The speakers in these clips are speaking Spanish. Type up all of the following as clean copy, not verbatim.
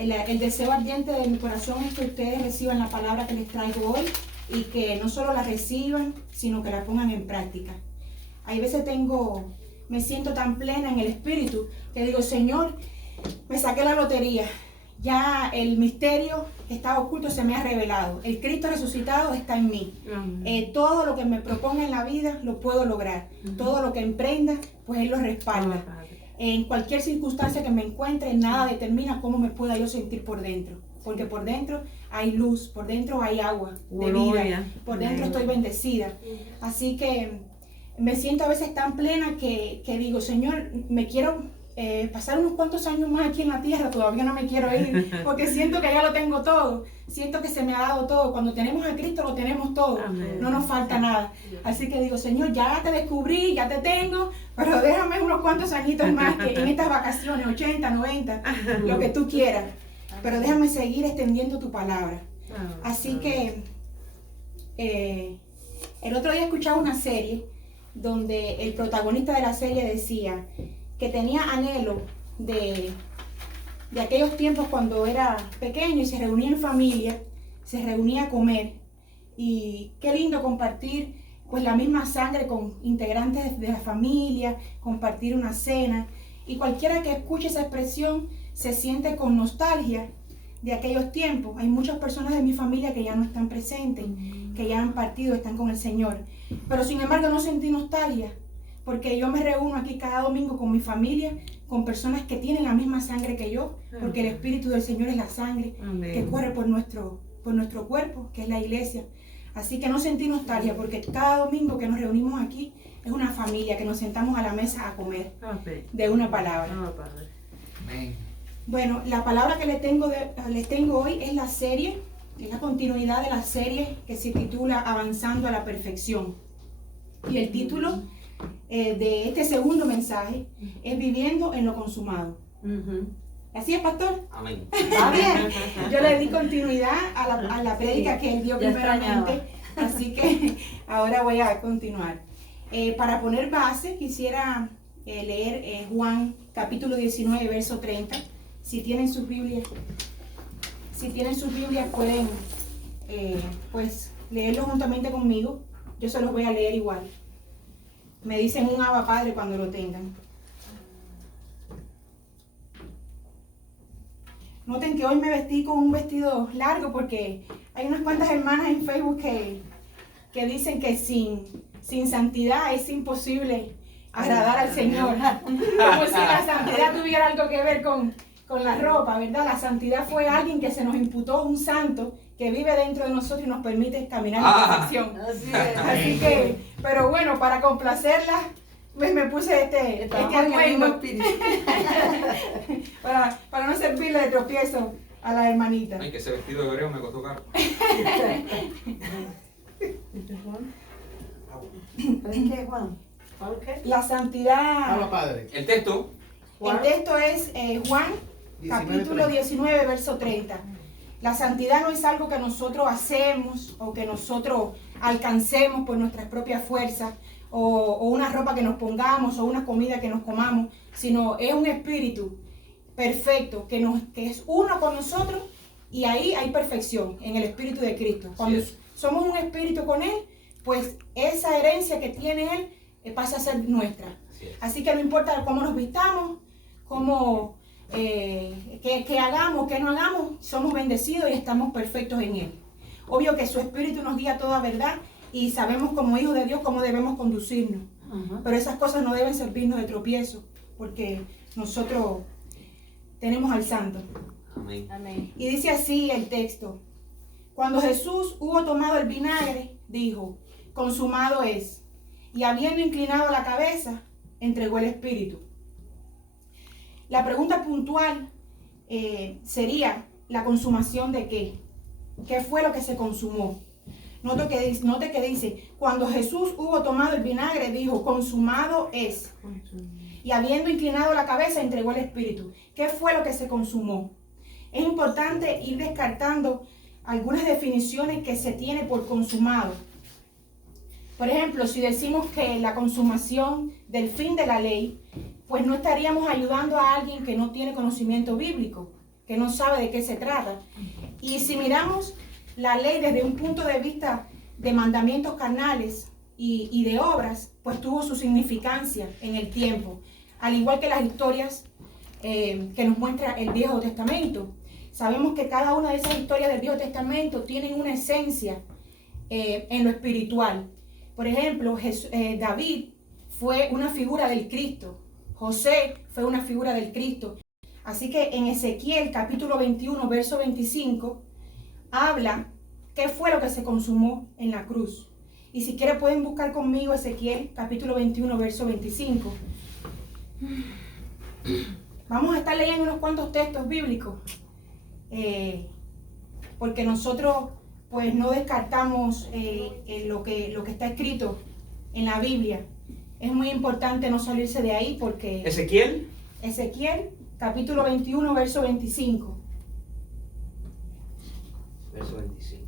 El deseo ardiente de mi corazón es que ustedes reciban la palabra que les traigo hoy y que no solo la reciban, sino que la pongan en práctica. Hay veces me siento tan plena en el espíritu que digo, Señor, me saqué la lotería. Ya el misterio que estaba oculto se me ha revelado. El Cristo resucitado está en mí. Todo lo que me proponga en la vida lo puedo lograr. Todo lo que emprenda, pues Él lo respalda. En cualquier circunstancia que me encuentre, nada determina cómo me pueda yo sentir por dentro. Porque por dentro hay luz, por dentro hay agua de vida, por dentro estoy bendecida. Así que me siento a veces tan plena que digo, Señor, me quiero pasar unos cuantos años más aquí en la tierra, todavía no me quiero ir, porque siento que ya lo tengo todo, siento que se me ha dado todo. Cuando tenemos a Cristo lo tenemos todo. Amén. No nos falta nada. Así que digo, Señor, ya te descubrí, ya te tengo, pero déjame unos cuantos añitos más que en estas vacaciones, 80, 90, lo que tú quieras, pero déjame seguir extendiendo tu palabra. Así que el otro día escuchaba una serie donde el protagonista de la serie decía que tenía anhelo de aquellos tiempos cuando era pequeño y se reunía en familia, se reunía a comer. Y qué lindo compartir pues la misma sangre con integrantes de la familia, compartir una cena. Y cualquiera que escuche esa expresión se siente con nostalgia de aquellos tiempos. Hay muchas personas de mi familia que ya no están presentes, que ya han partido, están con el Señor. Pero sin embargo no sentí nostalgia, porque yo me reúno aquí cada domingo con mi familia, con personas que tienen la misma sangre que yo, porque el Espíritu del Señor es la sangre que corre por nuestro cuerpo, que es la iglesia. Así que no sentí nostalgia, porque cada domingo que nos reunimos aquí es una familia, que nos sentamos a la mesa a comer de una palabra. Bueno, la palabra que les tengo hoy es la continuidad de la serie que se titula Avanzando a la Perfección. Y el título de este segundo mensaje es Viviendo en lo consumado. ¿Así es, pastor? Amén. ¿Va bien? Yo le di continuidad a la prédica que él dio primeramente, así que ahora voy a continuar. Para poner base, quisiera leer Juan capítulo 19, verso 30. Si tienen sus Biblias pueden pues leerlo juntamente conmigo. Yo se los voy a leer igual. Me dicen un Abba Padre cuando lo tengan. Noten que hoy me vestí con un vestido largo porque hay unas cuantas hermanas en Facebook que dicen que sin santidad es imposible agradar al Señor. Como si la santidad tuviera algo que ver con la ropa, ¿verdad? La santidad fue alguien que se nos imputó, un santo que vive dentro de nosotros y nos permite caminar en perfección. Así que, pero bueno, para complacerla, pues me puse este atuendo para no servirle de tropiezo a la hermanita. Ay, que ese vestido de hebreo me costó caro. ¿Qué, Juan? La santidad. Habla, Padre. El texto. El texto es Juan, capítulo 19, verso 30. La santidad no es algo que nosotros hacemos o que nosotros alcancemos por nuestras propias fuerzas o una ropa que nos pongamos o una comida que nos comamos, sino es un espíritu perfecto que es uno con nosotros, y ahí hay perfección en el espíritu de Cristo. Cuando somos un espíritu con Él, pues esa herencia que tiene Él pasa a ser nuestra. Así que no importa cómo nos vistamos, cómo que hagamos, que no hagamos, somos bendecidos y estamos perfectos en Él. Obvio que su Espíritu nos guía a toda verdad y sabemos como hijos de Dios cómo debemos conducirnos. Pero esas cosas no deben servirnos de tropiezo, porque nosotros tenemos al Santo. Amén. Amén. Y dice así el texto: cuando Jesús hubo tomado el vinagre, dijo, consumado es. Y habiendo inclinado la cabeza, entregó el Espíritu. La pregunta puntual sería, ¿la consumación de qué? ¿Qué fue lo que se consumó? Note que dice, cuando Jesús hubo tomado el vinagre, dijo, consumado es. Y habiendo inclinado la cabeza, entregó el Espíritu. ¿Qué fue lo que se consumó? Es importante ir descartando algunas definiciones que se tiene por consumado. Por ejemplo, si decimos que la consumación del fin de la ley, pues no estaríamos ayudando a alguien que no tiene conocimiento bíblico, que no sabe de qué se trata. Y si miramos la ley desde un punto de vista de mandamientos carnales y de obras, pues tuvo su significancia en el tiempo, al igual que las historias que nos muestra el Viejo Testamento. Sabemos que cada una de esas historias del Viejo Testamento tienen una esencia en lo espiritual. Por ejemplo, David fue una figura del Cristo. José fue una figura del Cristo. Así que en Ezequiel capítulo 21, verso 25, habla qué fue lo que se consumó en la cruz. Y si quieren pueden buscar conmigo Ezequiel capítulo 21, verso 25. Vamos a estar leyendo unos cuantos textos bíblicos, porque nosotros pues no descartamos lo que está escrito en la Biblia. Es muy importante no salirse de ahí porque... Ezequiel capítulo 21, verso 25. Verso 25.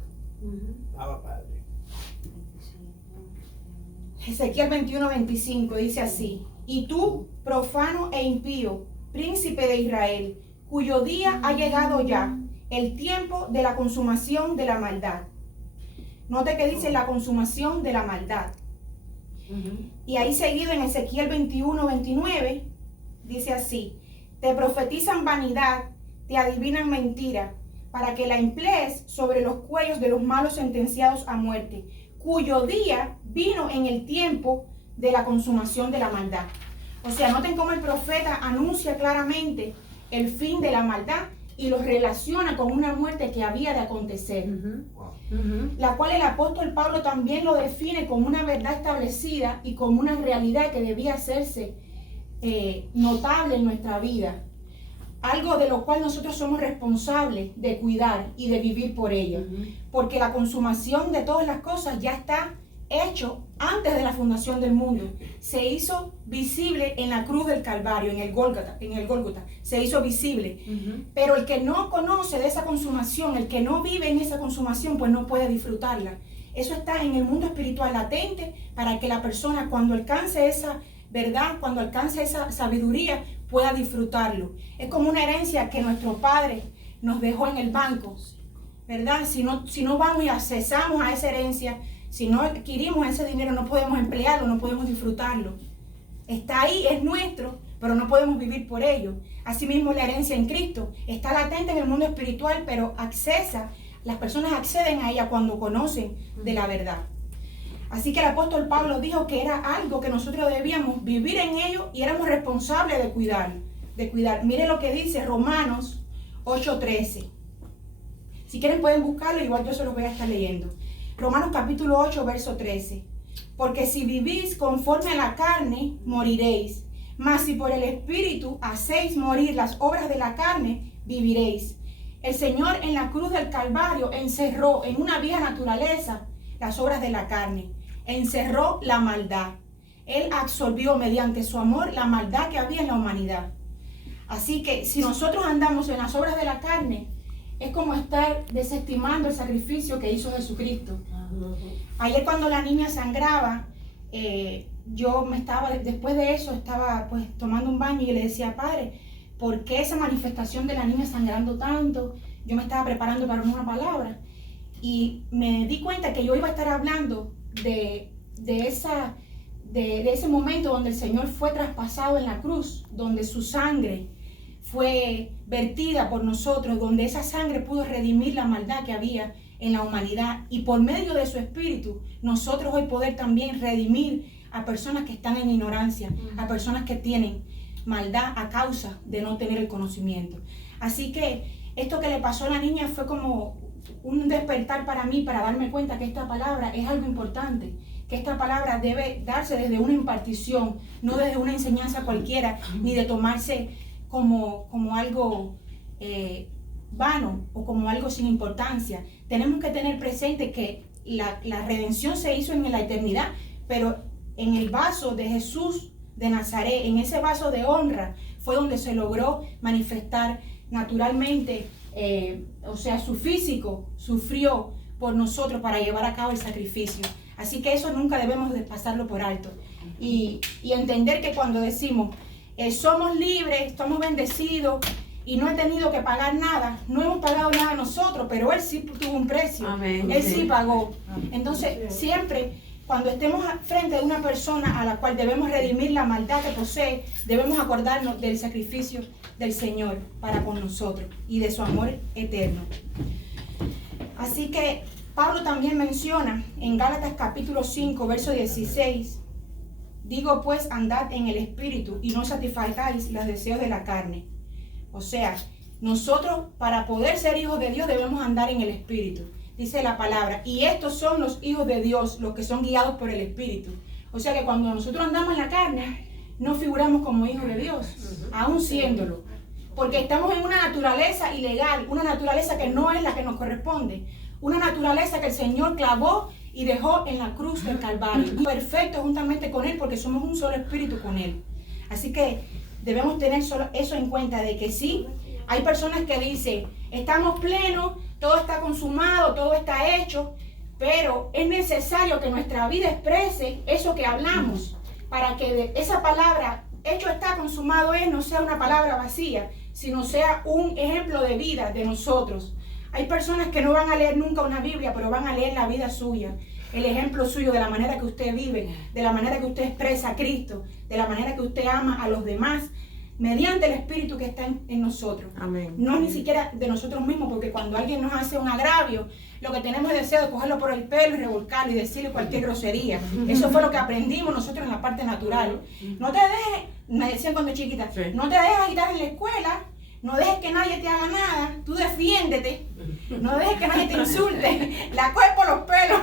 Padre. Ezequiel 21, 25 dice así: y tú, profano e impío, príncipe de Israel, cuyo día ha llegado ya, el tiempo de la consumación de la maldad. Note que dice la consumación de la maldad. Y ahí seguido en Ezequiel 21, 29, dice así: te profetizan vanidad, te adivinan mentira, para que la emplees sobre los cuellos de los malos sentenciados a muerte, cuyo día vino en el tiempo de la consumación de la maldad. O sea, noten cómo el profeta anuncia claramente el fin de la maldad y lo relaciona con una muerte que había de acontecer, la cual el apóstol Pablo también lo define como una verdad establecida y como una realidad que debía hacerse notable en nuestra vida, algo de lo cual nosotros somos responsables de cuidar y de vivir por ello, porque la consumación de todas las cosas ya está hecho antes de la fundación del mundo. Se hizo visible en la cruz del Calvario, en el Gólgota, se hizo visible. Pero el que no conoce de esa consumación, el que no vive en esa consumación, pues no puede disfrutarla. Eso está en el mundo espiritual latente para que la persona, cuando alcance esa verdad, cuando alcance esa sabiduría, pueda disfrutarlo. Es como una herencia que nuestro Padre nos dejó en el banco, ¿verdad? Si no vamos y accesamos a esa herencia, si no adquirimos ese dinero, no podemos emplearlo, no podemos disfrutarlo. Está ahí, es nuestro, pero no podemos vivir por ello. Asimismo, la herencia en Cristo está latente en el mundo espiritual, pero las personas acceden a ella cuando conocen de la verdad. Así que el apóstol Pablo dijo que era algo que nosotros debíamos vivir en ello y éramos responsables de cuidar. Mire lo que dice Romanos 8:13. Si quieren pueden buscarlo, igual yo se los voy a estar leyendo. Romanos capítulo 8, verso 13. Porque si vivís conforme a la carne, moriréis. Mas si por el Espíritu hacéis morir las obras de la carne, viviréis. El Señor en la cruz del Calvario encerró en una vieja naturaleza las obras de la carne. Encerró la maldad. Él absorbió mediante su amor la maldad que había en la humanidad. Así que si nosotros andamos en las obras de la carne, es como estar desestimando el sacrificio que hizo Jesucristo. Ayer cuando la niña sangraba, después de eso estaba pues tomando un baño y le decía: Padre, ¿por qué esa manifestación de la niña sangrando tanto? Yo me estaba preparando para una palabra y me di cuenta que yo iba a estar hablando de ese momento donde el Señor fue traspasado en la cruz, donde su sangre fue vertida por nosotros, donde esa sangre pudo redimir la maldad que había en la humanidad, y por medio de su Espíritu nosotros hoy poder también redimir a personas que están en ignorancia, a personas que tienen maldad a causa de no tener el conocimiento. Así que esto que le pasó a la niña fue como un despertar para mí, para darme cuenta que esta palabra es algo importante, que esta palabra debe darse desde una impartición, no desde una enseñanza cualquiera, ni de tomarse como algo vano o como algo sin importancia. Tenemos que tener presente que la redención se hizo en la eternidad, pero en el vaso de Jesús de Nazaret, en ese vaso de honra, fue donde se logró manifestar naturalmente, o sea, su físico sufrió por nosotros para llevar a cabo el sacrificio. Así que eso nunca debemos de pasarlo por alto. Y entender que cuando decimos somos libres, estamos bendecidos, y no he tenido que pagar nada. No hemos pagado nada nosotros, pero Él sí tuvo un precio. Amén. Él sí pagó. Entonces, siempre cuando estemos frente a una persona a la cual debemos redimir la maldad que posee, debemos acordarnos del sacrificio del Señor para con nosotros y de su amor eterno. Así que Pablo también menciona en Gálatas capítulo 5, verso 16, digo pues, andad en el Espíritu y no satisfagáis los deseos de la carne. O sea, nosotros para poder ser hijos de Dios debemos andar en el Espíritu. Dice la palabra, y estos son los hijos de Dios, los que son guiados por el Espíritu. O sea que cuando nosotros andamos en la carne, no figuramos como hijos de Dios, aún siéndolo. Porque estamos en una naturaleza ilegal, una naturaleza que no es la que nos corresponde. Una naturaleza que el Señor clavó y dejó en la cruz del Calvario. Perfecto juntamente con Él, porque somos un solo espíritu con Él. Así que debemos tener solo eso en cuenta, de que sí, hay personas que dicen, estamos plenos, todo está consumado, todo está hecho, pero es necesario que nuestra vida exprese eso que hablamos, para que esa palabra, hecho está, consumado es, no sea una palabra vacía, sino sea un ejemplo de vida de nosotros. Hay personas que no van a leer nunca una Biblia, pero van a leer la vida suya, el ejemplo suyo, de la manera que usted vive, de la manera que usted expresa a Cristo, de la manera que usted ama a los demás, mediante el Espíritu que está en nosotros. Amén. No ni siquiera de nosotros mismos, porque cuando alguien nos hace un agravio, lo que tenemos es deseo de cogerlo por el pelo y revolcarlo y decirle cualquier grosería. Eso fue lo que aprendimos nosotros en la parte natural. No te dejes, me decían cuando chiquita, no te dejes agitar en la escuela, no dejes que nadie te haga nada, tú defiéndete, no dejes que nadie te insulte, la coges por los pelos.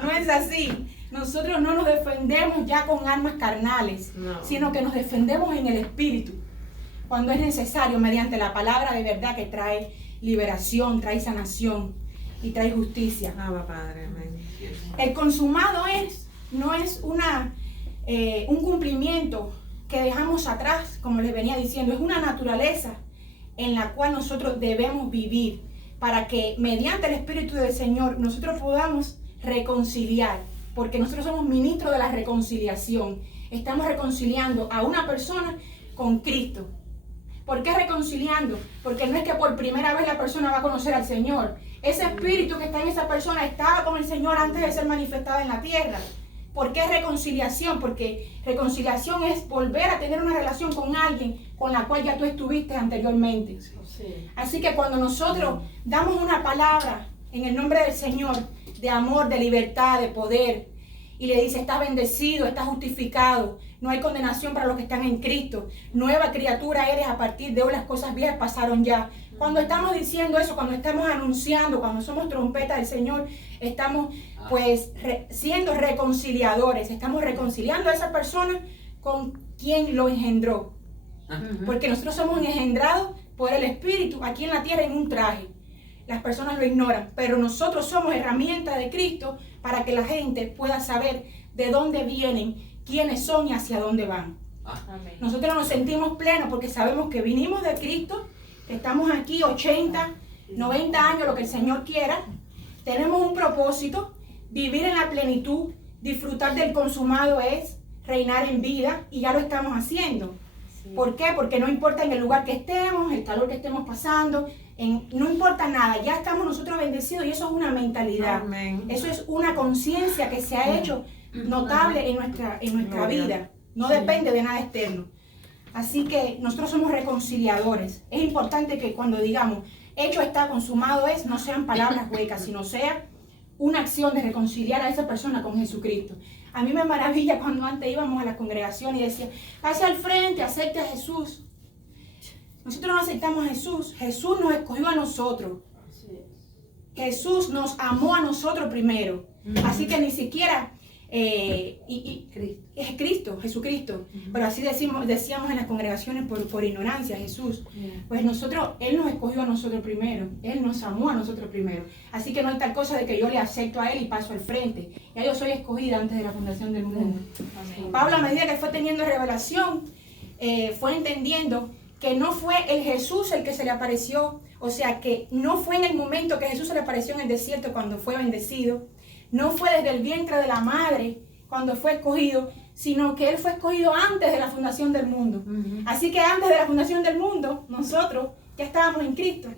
No es así. Nosotros no nos defendemos ya con armas carnales, sino que nos defendemos en el Espíritu, cuando es necesario, mediante la palabra de verdad que trae liberación, trae sanación y trae justicia. Padre, amén. El consumado no es un cumplimiento que dejamos atrás, como les venía diciendo, es una naturaleza en la cual nosotros debemos vivir, para que mediante el Espíritu del Señor nosotros podamos reconciliar, porque nosotros somos ministros de la reconciliación. Estamos reconciliando a una persona con Cristo. ¿Por qué reconciliando? Porque no es que por primera vez la persona va a conocer al Señor. Ese espíritu que está en esa persona estaba con el Señor antes de ser manifestada en la tierra. ¿Por qué reconciliación? Porque reconciliación es volver a tener una relación con alguien con la cual ya tú estuviste anteriormente. Así que cuando nosotros damos una palabra en el nombre del Señor, de amor, de libertad, de poder, y le dice, estás bendecido, estás justificado, no hay condenación para los que están en Cristo, nueva criatura eres, a partir de hoy las cosas viejas pasaron ya. Cuando estamos diciendo eso, cuando estamos anunciando, cuando somos trompetas del Señor, estamos pues siendo reconciliadores, estamos reconciliando a esa persona con quien lo engendró. Porque nosotros somos engendrados por el Espíritu aquí en la tierra en un traje. Las personas lo ignoran, pero nosotros somos herramientas de Cristo para que la gente pueda saber de dónde vienen, quiénes son y hacia dónde van. Amén. Nosotros nos sentimos plenos porque sabemos que vinimos de Cristo, que estamos aquí 80, 90 años, lo que el Señor quiera. Tenemos un propósito, vivir en la plenitud, disfrutar del consumado es reinar en vida, y ya lo estamos haciendo. ¿Por qué? Porque no importa en el lugar que estemos, el calor que estemos pasando, no importa nada, ya estamos nosotros bendecidos, y eso es una mentalidad. Amén. Eso es una conciencia que se ha hecho notable en nuestra vida. No depende de nada externo. Así que nosotros somos reconciliadores. Es importante que cuando digamos, hecho está, consumado es, no sean palabras huecas, sino sea una acción de reconciliar a esa persona con Jesucristo. A mí me maravilla cuando antes íbamos a la congregación y decía, pase al frente, acepte a Jesús. Nosotros no aceptamos a Jesús. Jesús nos escogió a nosotros. Jesús nos amó a nosotros primero. Así que ni siquiera es Cristo, Jesucristo. Pero así decíamos en las congregaciones por ignorancia, Jesús. Pues Él nos escogió a nosotros primero. Él nos amó a nosotros primero. Así que no hay tal cosa de que yo le acepto a Él y paso al frente. Ya yo soy escogida antes de la fundación del mundo. Pablo, a medida que fue teniendo revelación, fue entendiendo que no fue el Jesús el que se le apareció, o sea que no fue en el momento que Jesús se le apareció en el desierto cuando fue bendecido, no fue desde el vientre de la madre cuando fue escogido, sino que Él fue escogido antes de la fundación del mundo. Así que antes de la fundación del mundo, nosotros ya estábamos en Cristo,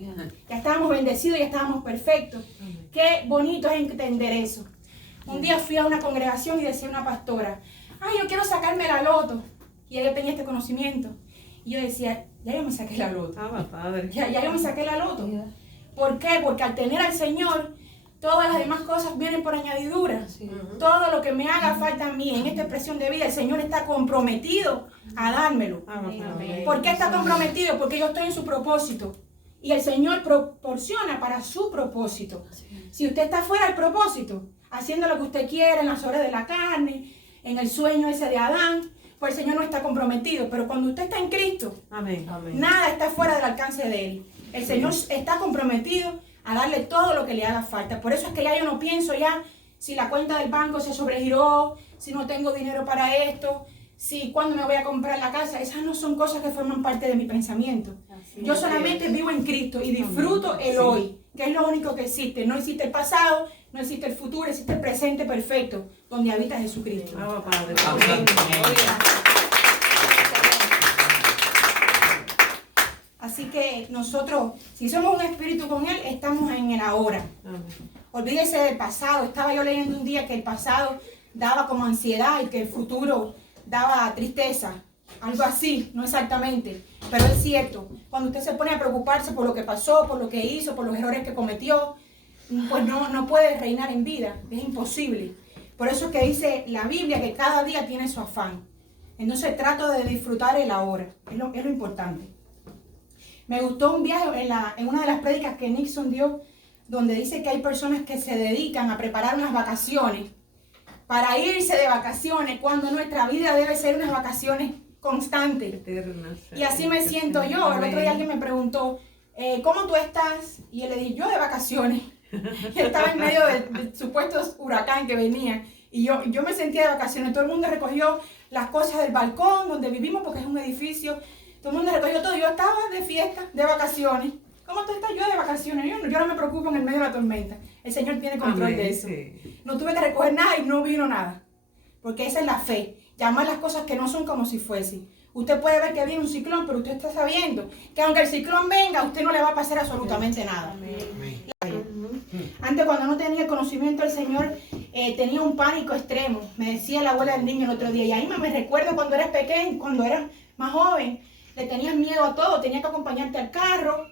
ya estábamos bendecidos, ya estábamos perfectos. Qué bonito es entender eso. Un día fui a una congregación y decía una pastora, ay, yo quiero sacarme la loto. Y ella tenía este conocimiento. Y yo decía, ya yo me saqué la loto. Padre. Ya yo me saqué la loto. ¿Por qué? Porque al tener al Señor, todas las demás cosas vienen por añadidura. Todo lo que me haga falta a mí en esta expresión de vida, el Señor está comprometido a dármelo. ¿Por qué está comprometido? Porque yo estoy en su propósito. Y el Señor proporciona para su propósito. Si usted está fuera del propósito, haciendo lo que usted quiere en las horas de la carne, en el sueño ese de Adán, pues el Señor no está comprometido. Pero cuando usted está en Cristo, nada está fuera del alcance de Él. El Señor está comprometido a darle todo lo que le haga falta. Por eso es que ya yo no pienso ya si la cuenta del banco se sobregiró, si no tengo dinero para esto, si cuándo me voy a comprar la casa. Esas no son cosas que forman parte de mi pensamiento. Yo solamente vivo en Cristo y disfruto el hoy, que es lo único que existe. No existe el pasado, no existe el futuro, existe el presente perfecto, donde habita Jesucristo. Así que nosotros, si somos un espíritu con Él, estamos en el ahora. Olvídese del pasado. Estaba yo leyendo un día que el pasado daba como ansiedad y que el futuro daba tristeza. Algo así, no exactamente, pero es cierto. Cuando usted se pone a preocuparse por lo que pasó, por lo que hizo, por los errores que cometió, pues no puede reinar en vida. Es imposible. Por eso es que dice la Biblia que cada día tiene su afán. Entonces trato de disfrutar el ahora. Es lo importante. Me gustó un viaje en una de las prédicas que Nixon dio, donde dice que hay personas que se dedican a preparar unas vacaciones para irse de vacaciones, cuando nuestra vida debe ser unas vacaciones constantes. Y así me siento yo. El otro día alguien me preguntó, ¿cómo tú estás? Y yo le dije, yo de vacaciones. Y estaba en medio del supuesto huracán que venía. Y yo me sentía de vacaciones. Todo el mundo recogió las cosas del balcón donde vivimos, porque es un edificio. Todo el mundo recogió todo. Yo estaba de fiesta, de vacaciones. ¿Cómo tú estás? Yo de vacaciones. Yo no me preocupo en el medio de la tormenta. El Señor tiene control de eso. Sí. No tuve que recoger nada y no vino nada. Porque esa es la fe. Llamar las cosas que no son como si fuesen. Usted puede ver que viene un ciclón, pero usted está sabiendo que aunque el ciclón venga, a usted no le va a pasar absolutamente nada. Amén. Antes, cuando no tenía el conocimiento del Señor, tenía un pánico extremo. Me decía la abuela del niño el otro día. Y ahí me recuerdo cuando eras pequeño, cuando eras más joven, le tenías miedo a todo. Tenía que acompañarte al carro,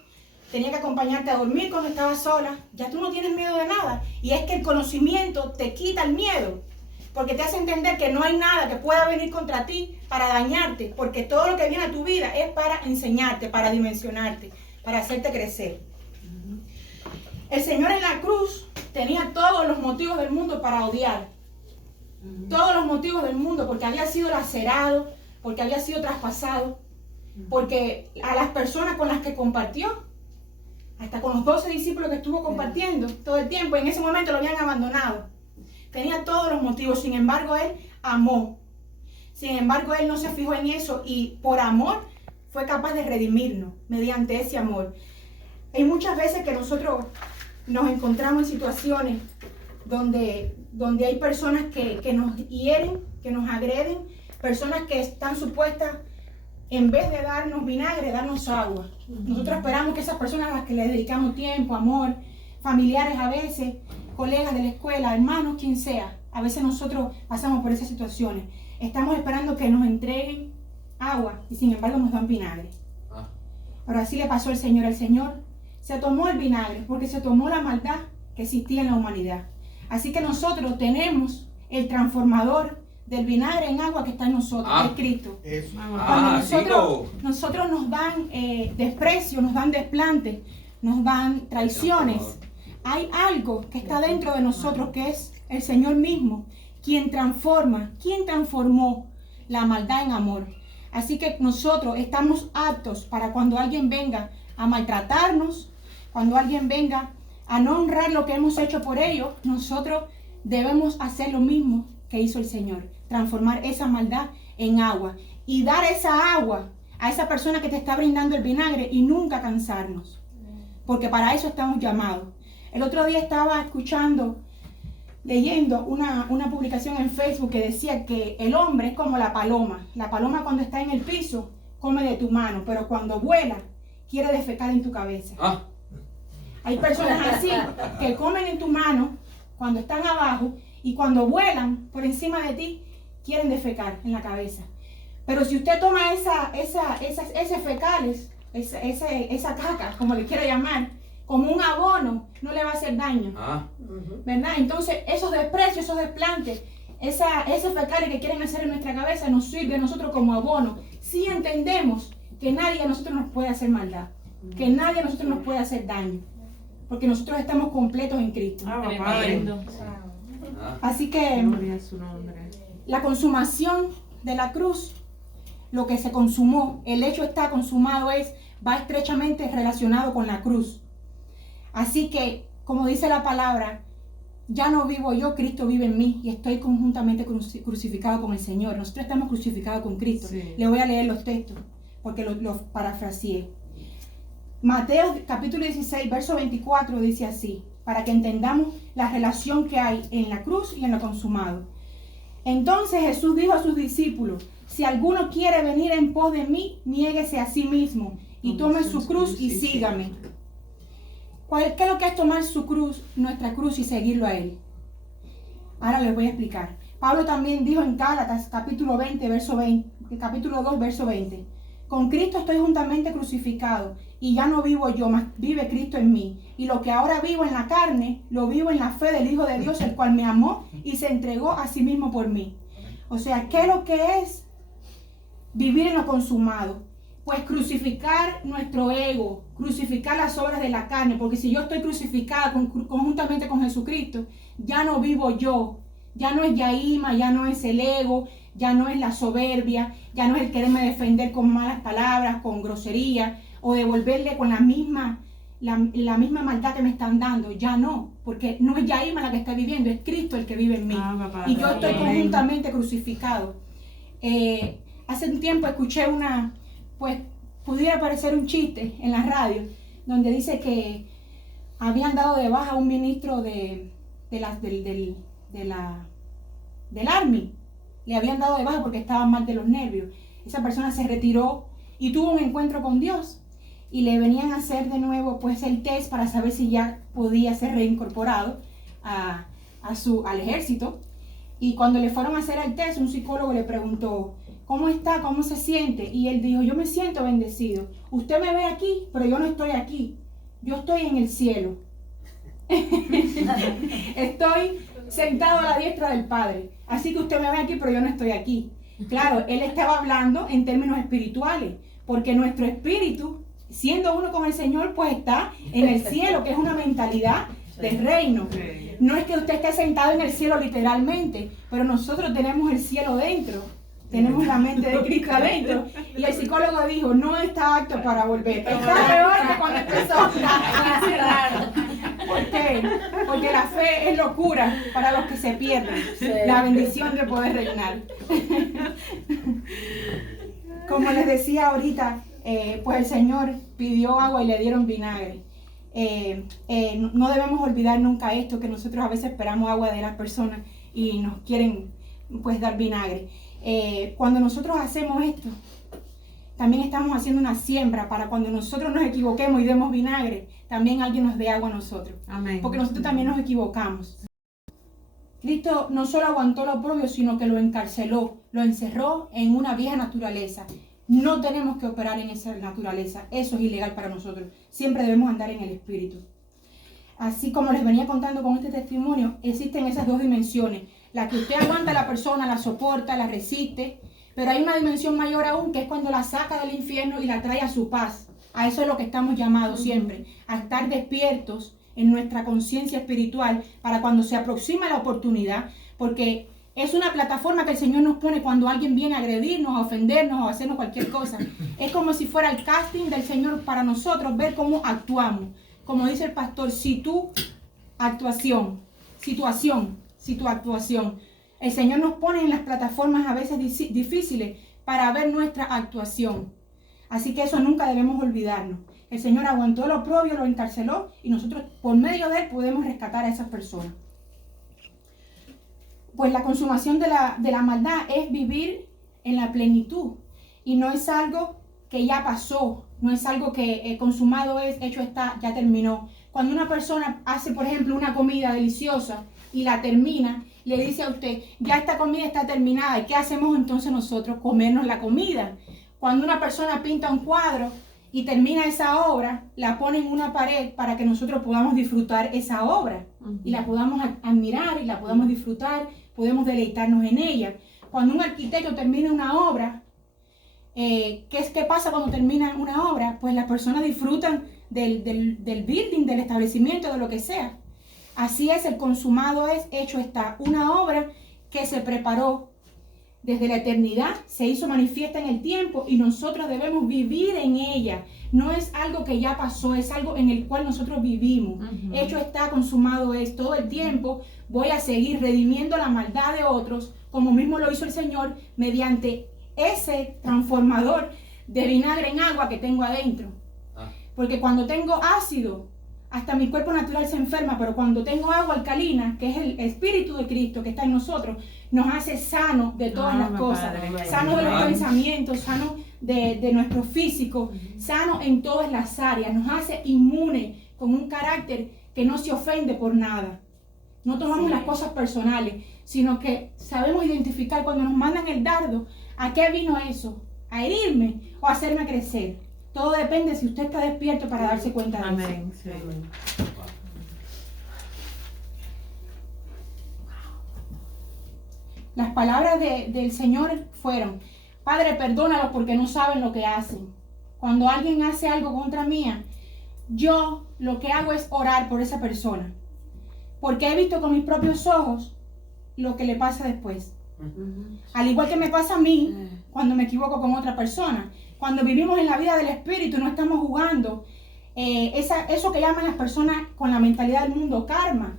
tenía que acompañarte a dormir cuando estabas sola. Ya tú no tienes miedo de nada. Y es que el conocimiento te quita el miedo. Porque te hace entender que no hay nada que pueda venir contra ti para dañarte. Porque todo lo que viene a tu vida es para enseñarte, para dimensionarte, para hacerte crecer. El Señor en la cruz tenía todos los motivos del mundo para odiar. Todos los motivos del mundo, porque había sido lacerado, porque había sido traspasado, porque a las personas con las que compartió, hasta con los 12 discípulos que estuvo compartiendo todo el tiempo, en ese momento lo habían abandonado. Tenía todos los motivos, sin embargo él amó. Sin embargo él no se fijó en eso y por amor fue capaz de redimirnos mediante ese amor. Hay muchas veces que nosotros nos encontramos en situaciones donde hay personas que nos hieren, que nos agreden, personas que están supuestas, en vez de darnos vinagre, darnos agua. Nosotros esperamos que esas personas a las que les dedicamos tiempo, amor, familiares a veces, colegas de la escuela, hermanos, quien sea, a veces nosotros pasamos por esas situaciones. Estamos esperando que nos entreguen agua y sin embargo nos dan vinagre. Pero así le pasó al Señor. El Señor se tomó el vinagre porque se tomó la maldad que existía en la humanidad. Así que nosotros tenemos el transformador del vinagre en agua que está en nosotros, que es Cristo. Cuando nosotros nos dan desprecio, nos dan desplante, nos dan traiciones, hay algo que está dentro de nosotros que es el Señor mismo, quien transformó la maldad en amor. Así que nosotros estamos aptos para cuando alguien venga a maltratarnos, cuando alguien venga a no honrar lo que hemos hecho por ellos, nosotros debemos hacer lo mismo que hizo el Señor, transformar esa maldad en agua y dar esa agua a esa persona que te está brindando el vinagre y nunca cansarnos, porque para eso estamos llamados. El otro día estaba escuchando leyendo una publicación en Facebook que decía que el hombre es como la paloma. La paloma cuando está en el piso come de tu mano, pero cuando vuela quiere defecar en tu cabeza. Ah, Hay personas así que comen en tu mano cuando están abajo y cuando vuelan por encima de ti quieren defecar en la cabeza. Pero si usted toma esas fecales, esa caca, como le quiera llamar, como un abono, no le va a hacer daño. ¿Verdad? Entonces, esos desprecios, esos desplantes, esos fecales que quieren hacer en nuestra cabeza nos sirve a nosotros como abono. Si entendemos que nadie a nosotros nos puede hacer maldad, que nadie a nosotros nos puede hacer daño, porque nosotros estamos completos en Cristo. Así que la consumación de la cruz, lo que se consumó, el hecho está consumado, va estrechamente relacionado con la cruz. Así que, como dice la palabra, ya no vivo yo, Cristo vive en mí y estoy conjuntamente crucificado con el Señor. Nosotros estamos crucificados con Cristo. Sí. Le voy a leer los textos porque los parafraseé. Mateo capítulo 16, verso 24 dice así, para que entendamos la relación que hay en la cruz y en lo consumado. Entonces Jesús dijo a sus discípulos, si alguno quiere venir en pos de mí, niéguese a sí mismo y tome su cruz y sígame. ¿Qué es lo que es tomar su cruz, nuestra cruz, y seguirlo a Él? Ahora les voy a explicar. Pablo también dijo en Gálatas capítulo 2, verso 20, con Cristo estoy juntamente crucificado, y ya no vivo yo, mas vive Cristo en mí. Y lo que ahora vivo en la carne, lo vivo en la fe del Hijo de Dios, el cual me amó y se entregó a sí mismo por mí. O sea, ¿qué es lo que es vivir en lo consumado? Pues crucificar nuestro ego, crucificar las obras de la carne, porque si yo estoy crucificada conjuntamente con Jesucristo, ya no vivo yo, ya no es Yaima, ya no es el ego, ya no es la soberbia, ya no es el quererme defender con malas palabras, con grosería, o devolverle con la misma maldad que me están dando, ya no, porque no es Yaima la que está viviendo, es Cristo el que vive en mí, y yo estoy conjuntamente crucificado. Hace un tiempo escuché pues pudiera parecer un chiste en la radio, donde dice que habían dado de baja a un ministro del Army. Le habían dado de baja porque estaba mal de los nervios. Esa persona se retiró y tuvo un encuentro con Dios. Y le venían a hacer de nuevo pues el test para saber si ya podía ser reincorporado al ejército. Y cuando le fueron a hacer el test, un psicólogo le preguntó, ¿cómo está? ¿Cómo se siente? Y él dijo, yo me siento bendecido. Usted me ve aquí, pero yo no estoy aquí. Yo estoy en el cielo. Estoy sentado a la diestra del Padre. Así que usted me ve aquí, pero yo no estoy aquí. Claro, él estaba hablando en términos espirituales, porque nuestro espíritu, siendo uno con el Señor, pues está en el cielo, que es una mentalidad del reino. No es que usted esté sentado en el cielo literalmente, pero nosotros tenemos el cielo dentro. Tenemos la mente de Cristo adentro. Y el psicólogo dijo, no está apto para volver. Está peor que cuando empezó. ¿Por qué? Porque la fe es locura para los que se pierden. Sí. La bendición de poder reinar. Como les decía ahorita, pues el Señor pidió agua y le dieron vinagre. No debemos olvidar nunca esto, que nosotros a veces esperamos agua de las personas y nos quieren pues dar vinagre. Cuando nosotros hacemos esto, también estamos haciendo una siembra para cuando nosotros nos equivoquemos y demos vinagre, también alguien nos dé agua a nosotros. Amén. Porque nosotros también nos equivocamos. Cristo no solo aguantó lo propio, sino que lo encarceló, lo encerró en una vieja naturaleza. No tenemos que operar en esa naturaleza, eso es ilegal para nosotros. Siempre debemos andar en el Espíritu. Así como les venía contando con este testimonio, existen esas dos dimensiones. La que usted aguanta a la persona, la soporta, la resiste, pero hay una dimensión mayor aún, que es cuando la saca del infierno y la trae a su paz. A eso es lo que estamos llamados siempre, a estar despiertos en nuestra conciencia espiritual para cuando se aproxima la oportunidad, porque es una plataforma que el Señor nos pone cuando alguien viene a agredirnos, a ofendernos o a hacernos cualquier cosa. Es como si fuera el casting del Señor para nosotros, ver cómo actuamos. Como dice el pastor, si tu actuación. El Señor nos pone en las plataformas a veces difíciles para ver nuestra actuación. Así que eso nunca debemos olvidarnos. El Señor aguantó lo oprobio, lo encarceló y nosotros por medio de Él podemos rescatar a esas personas. pues la consumación de la maldad es vivir en la plenitud. Y no es algo que ya pasó, no es algo que consumado es, hecho está, ya terminó. Cuando una persona hace, por ejemplo, una comida deliciosa y la termina, le dice a usted, ya esta comida está terminada. ¿Y qué hacemos entonces nosotros? Comernos la comida. Cuando una persona pinta un cuadro y termina esa obra, la pone en una pared para que nosotros podamos disfrutar esa obra. Y la podamos admirar y la podamos disfrutar, podemos deleitarnos en ella. Cuando un arquitecto termina una obra, ¿qué pasa cuando termina una obra? Pues las personas disfrutan del building, del establecimiento, de lo que sea. Así es, el consumado es, hecho está. Una obra que se preparó desde la eternidad, se hizo manifiesta en el tiempo y nosotros debemos vivir en ella. No es algo que ya pasó, es algo en el cual nosotros vivimos. Hecho está, consumado es. Todo el tiempo voy a seguir redimiendo la maldad de otros, como mismo lo hizo el Señor, mediante ese transformador de vinagre en agua que tengo adentro. Porque cuando tengo ácido, hasta mi cuerpo natural se enferma, pero cuando tengo agua alcalina, que es el Espíritu de Cristo que está en nosotros, nos hace sano de todas las cosas, sano de los pensamientos, sano de nuestro físico, sano en todas las áreas, nos hace inmune con un carácter que no se ofende por nada. No tomamos las cosas personales, sino que sabemos identificar cuando nos mandan el dardo, ¿a qué vino eso? ¿A herirme o a hacerme crecer? Todo depende si usted está despierto para darse cuenta de eso. Amén. Sí. Las palabras del Señor fueron, Padre, perdónalos porque no saben lo que hacen. Cuando alguien hace algo contra mía, yo lo que hago es orar por esa persona. Porque he visto con mis propios ojos lo que le pasa después. Al igual que me pasa a mí cuando me equivoco con otra persona. Cuando vivimos en la vida del Espíritu, no estamos jugando. Eso que llaman las personas con la mentalidad del mundo, karma.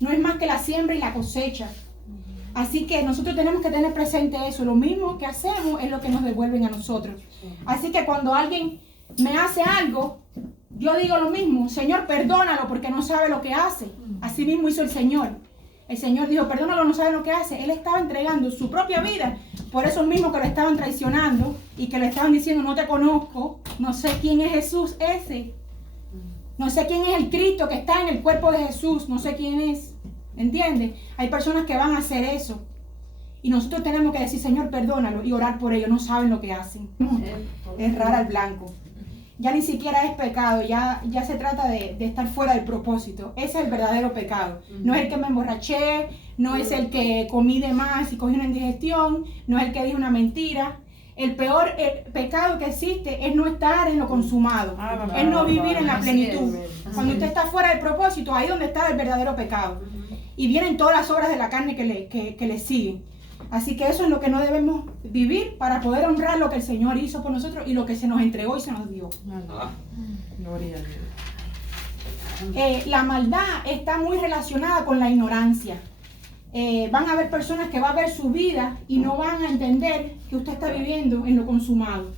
No es más que la siembra y la cosecha. Así que nosotros tenemos que tener presente eso. Lo mismo que hacemos es lo que nos devuelven a nosotros. Así que cuando alguien me hace algo, yo digo lo mismo. Señor, perdónalo porque no sabe lo que hace. Así mismo hizo el Señor. El Señor dijo, perdónalo, no sabe lo que hace. Él estaba entregando su propia vida por esos mismos que lo estaban traicionando y que le estaban diciendo, no te conozco, no sé quién es Jesús ese. No sé quién es el Cristo que está en el cuerpo de Jesús, no sé quién es. ¿Entiendes? Hay personas que van a hacer eso. Y nosotros tenemos que decir, Señor, perdónalo y orar por ellos. No saben lo que hacen. Errar al blanco. Ya ni siquiera es pecado, ya se trata de estar fuera del propósito. Ese es el verdadero pecado. No es el que me emborraché, no es el que comí de más y cogí una indigestión, no es el que dije una mentira. El peor pecado que existe es no estar en lo consumado, es no vivir en la plenitud. Cuando usted está fuera del propósito, ahí es donde está el verdadero pecado. Y vienen todas las obras de la carne que le siguen. Así que eso es lo que no debemos vivir para poder honrar lo que el Señor hizo por nosotros y lo que se nos entregó y se nos dio. Gloria a Dios. La maldad está muy relacionada con la ignorancia. Van a haber personas que van a ver su vida y no van a entender que usted está viviendo en lo consumado.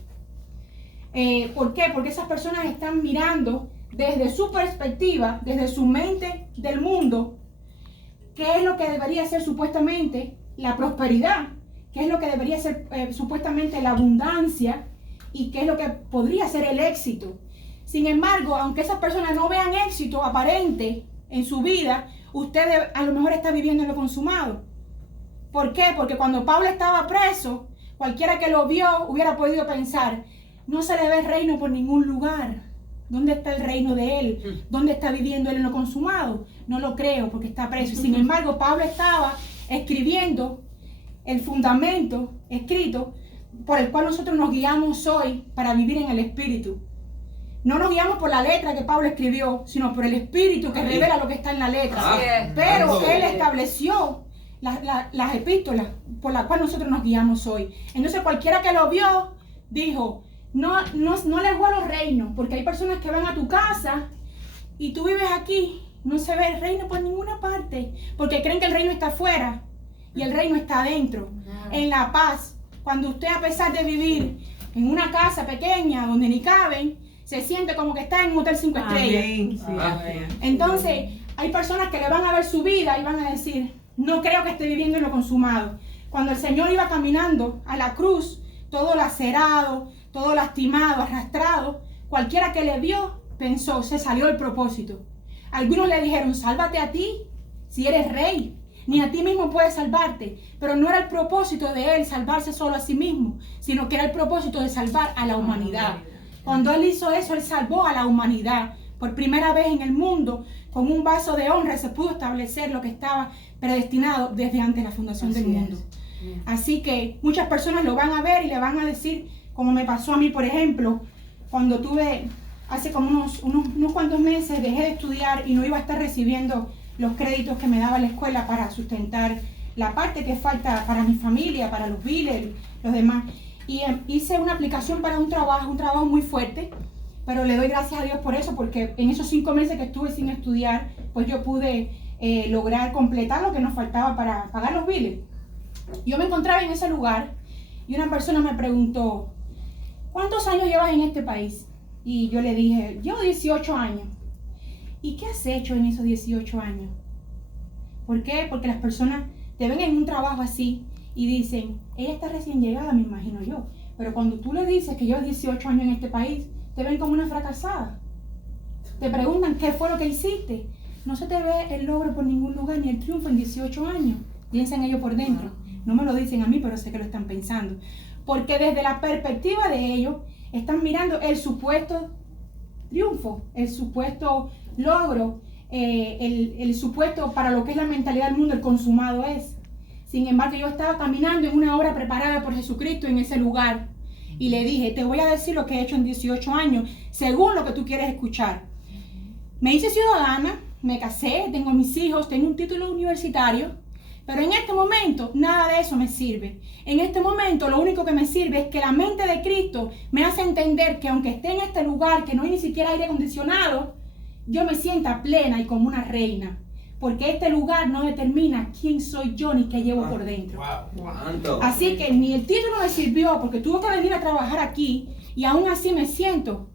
¿Por qué? Porque esas personas están mirando desde su perspectiva, desde su mente del mundo, qué es lo que debería ser supuestamente la prosperidad, qué es lo que debería ser supuestamente la abundancia y qué es lo que podría ser el éxito. Sin embargo, aunque esas personas no vean éxito aparente en su vida, usted a lo mejor está viviendo en lo consumado. ¿Por qué? Porque cuando Pablo estaba preso, cualquiera que lo vio hubiera podido pensar, no se le ve el reino por ningún lugar. ¿Dónde está el reino de él? ¿Dónde está viviendo él en lo consumado? No lo creo porque está preso. Sin embargo, Pablo estaba escribiendo el fundamento escrito por el cual nosotros nos guiamos hoy para vivir en el Espíritu. No nos guiamos por la letra que Pablo escribió, sino por el Espíritu que revela lo que está en la letra. Pero él estableció las epístolas por las cuales nosotros nos guiamos hoy. Entonces cualquiera que lo vio dijo, no les voy a los reinos, porque hay personas que van a tu casa y tú vives aquí. No se ve el reino por ninguna parte, porque creen que el reino está afuera y el reino está adentro, en la paz. Cuando usted, a pesar de vivir en una casa pequeña donde ni caben, se siente como que está en un hotel 5 estrellas. Amén. Sí, amén. Entonces, hay personas que le van a ver su vida y van a decir, no creo que esté viviendo en lo consumado. Cuando el Señor iba caminando a la cruz, todo lacerado, todo lastimado, arrastrado, cualquiera que le vio pensó, se salió del propósito. Algunos le dijeron, sálvate a ti, si eres rey, ni a ti mismo puedes salvarte. Pero no era el propósito de él salvarse solo a sí mismo, sino que era el propósito de salvar a la humanidad. Cuando él hizo eso, él salvó a la humanidad. Por primera vez en el mundo, con un vaso de honra se pudo establecer lo que estaba predestinado desde antes de la fundación del mundo. Así que muchas personas lo van a ver y le van a decir, como me pasó a mí, por ejemplo, cuando hace como unos cuantos meses dejé de estudiar y no iba a estar recibiendo los créditos que me daba la escuela para sustentar la parte que falta para mi familia, para los biles, los demás. Y hice una aplicación para un trabajo muy fuerte, pero le doy gracias a Dios por eso, porque en esos 5 meses que estuve sin estudiar, pues yo pude lograr completar lo que nos faltaba para pagar los biles. Yo me encontraba en ese lugar y una persona me preguntó, ¿cuántos años llevas en este país? Y yo le dije, llevo 18 años. ¿Y qué has hecho en esos 18 años? ¿Por qué? Porque las personas te ven en un trabajo así y dicen, ella está recién llegada, me imagino yo. Pero cuando tú le dices que llevas 18 años en este país, te ven como una fracasada. Te preguntan, ¿qué fue lo que hiciste? No se te ve el logro por ningún lugar, ni el triunfo en 18 años. Piensan ellos por dentro. No me lo dicen a mí, pero sé que lo están pensando. Porque desde la perspectiva de ellos, están mirando el supuesto triunfo, el supuesto logro, el supuesto para lo que es la mentalidad del mundo, el consumado es. Sin embargo, yo estaba caminando en una obra preparada por Jesucristo en ese lugar y le dije, te voy a decir lo que he hecho en 18 años, según lo que tú quieres escuchar. Me hice ciudadana, me casé, tengo mis hijos, tengo un título universitario, pero en este momento nada de eso me sirve. En este momento lo único que me sirve es que la mente de Cristo me hace entender que aunque esté en este lugar, que no hay ni siquiera aire acondicionado, yo me sienta plena y como una reina. Porque este lugar no determina quién soy yo ni qué llevo por dentro. Así que ni el título me sirvió porque tuve que venir a trabajar aquí y aún así me siento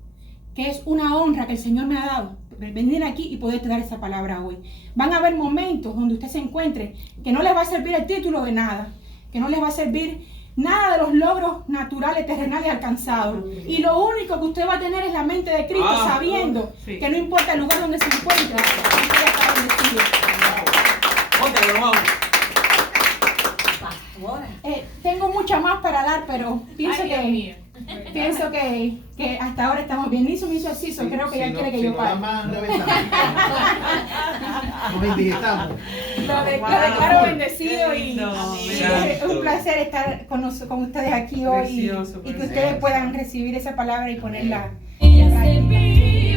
que es una honra que el Señor me ha dado venir aquí y poderte dar esa palabra hoy. Van a haber momentos donde usted se encuentre que no les va a servir el título de nada, que no les va a servir nada de los logros naturales, terrenales alcanzados. Y lo único que usted va a tener es la mente de Cristo, sabiendo que no importa el lugar donde se encuentre, usted está bendecido. Tengo mucha más para dar, pero pienso que hasta ahora estamos bien. Niso me hizo así, creo que ya quiere que yo pare. Nos indignamos. Lo declaro bendecido y es un placer estar con ustedes aquí hoy y que ustedes puedan recibir esa palabra y ponerla en práctica.